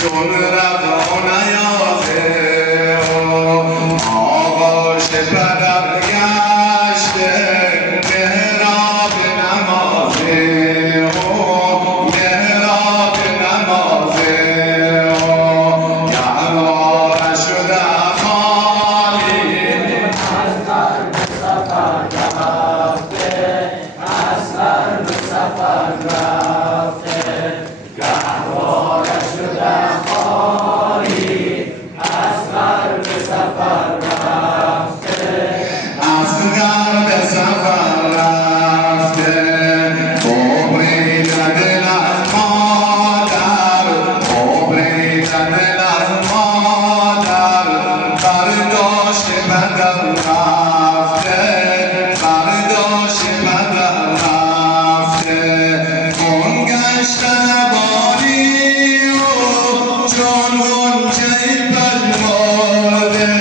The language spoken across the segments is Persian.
چون رفت نیازه آغاش پدر گشته محراب نمازه محراب نمازه گهواره شده خالی اصغر به سفر رفته اصغر به سفر رفته گهواره شده خالی اصغر به سفر رفته اصغر به سفر رفته ببریده دل از مادر ببریده دل از مادر برداشت پدر رفته برداشت پدر رفته گم گشته نبانی و چون غنچه پژمرده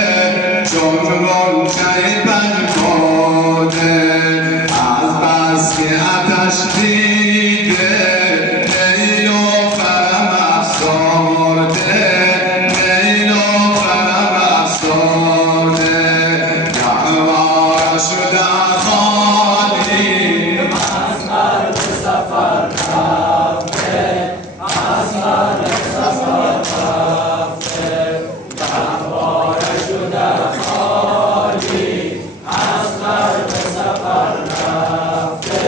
چون غنچه پژمرده از بس که آتش دیده نیلوفرم افسرده نیلوفرم افسرده گهواره شده خالی اصغر به سفر رفته اصغر به سفر رفته گهواره شده خالی اصغر به سفر رفته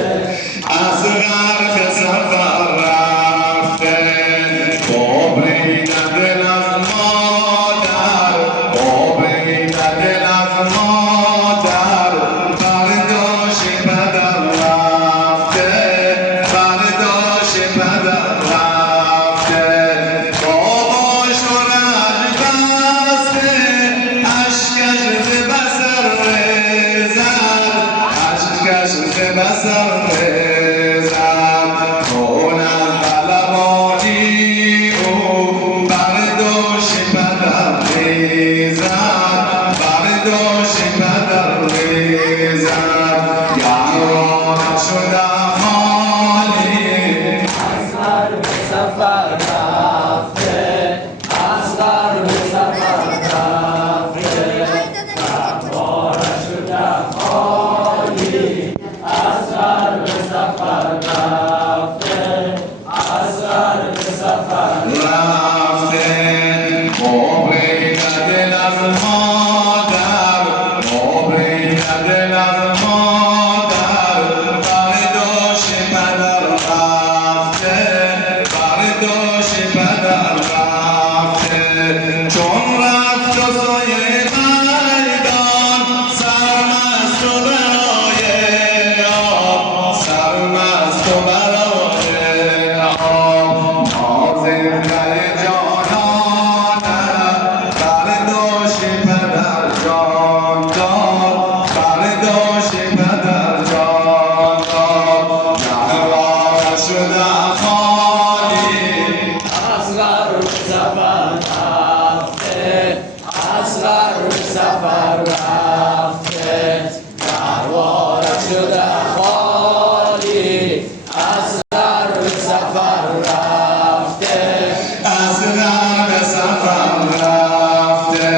اصغر به سفر رفته ببریده دل از مادر ببریده دل از مادر برداشت پدر رفته برداشت پدر رفته باباش و رنج بسته اشکش ز بصر ریزد اشکش ز بصر ریزد خون از بلبانی او برداشت پدر ریزد برداشت پدر ریزد گهواره شده خالی اصغر به سفر رفته اصغر به سفر رفته گهواره شده خالی اصغر به سفر رفته اصغر به سفر رفته ببریده دل از مادر ببریده دل از مادر برداشت پدر رفته برداشت پدر رفته چون رفت و سایه میدان سرمست و برای آب سرمست و برای آب نازنده جانانه برداشت پدر جان داد برداشت پدر جان داد گهواره شده خالی اصغر به سفر رفته اصغر به سفر رفته گهواره شده خالی اصغر به سفر رفته اصغر به سفر رفته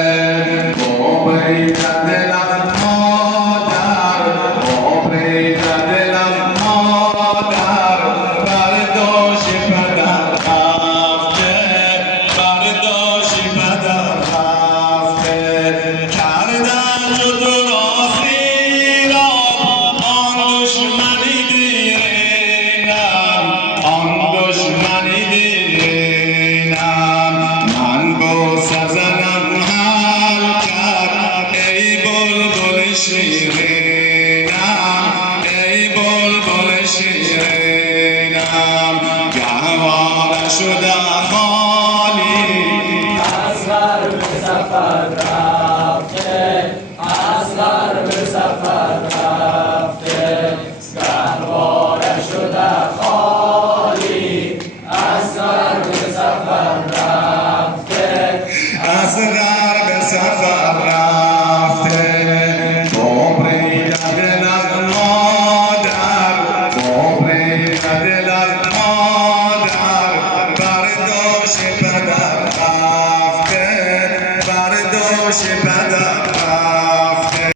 ببریده دل از مادر ببریده دل از مادر برداشت پدر رفته برداشت پدر رفته کردن جدا راضی را آن دشمنی دیرینم آن دشمنی دیرینم من بوسه زنم حل کرد ای بلبل شیرینم ای بلبل شیرینم گهواره شده خالی اصغر به سفر رفته اصغر به سفر رفته گهواره شده خالی اصغر به سفر رفته اصغر به سفر رفته ببریده دل از مادر ببریده دل از مادر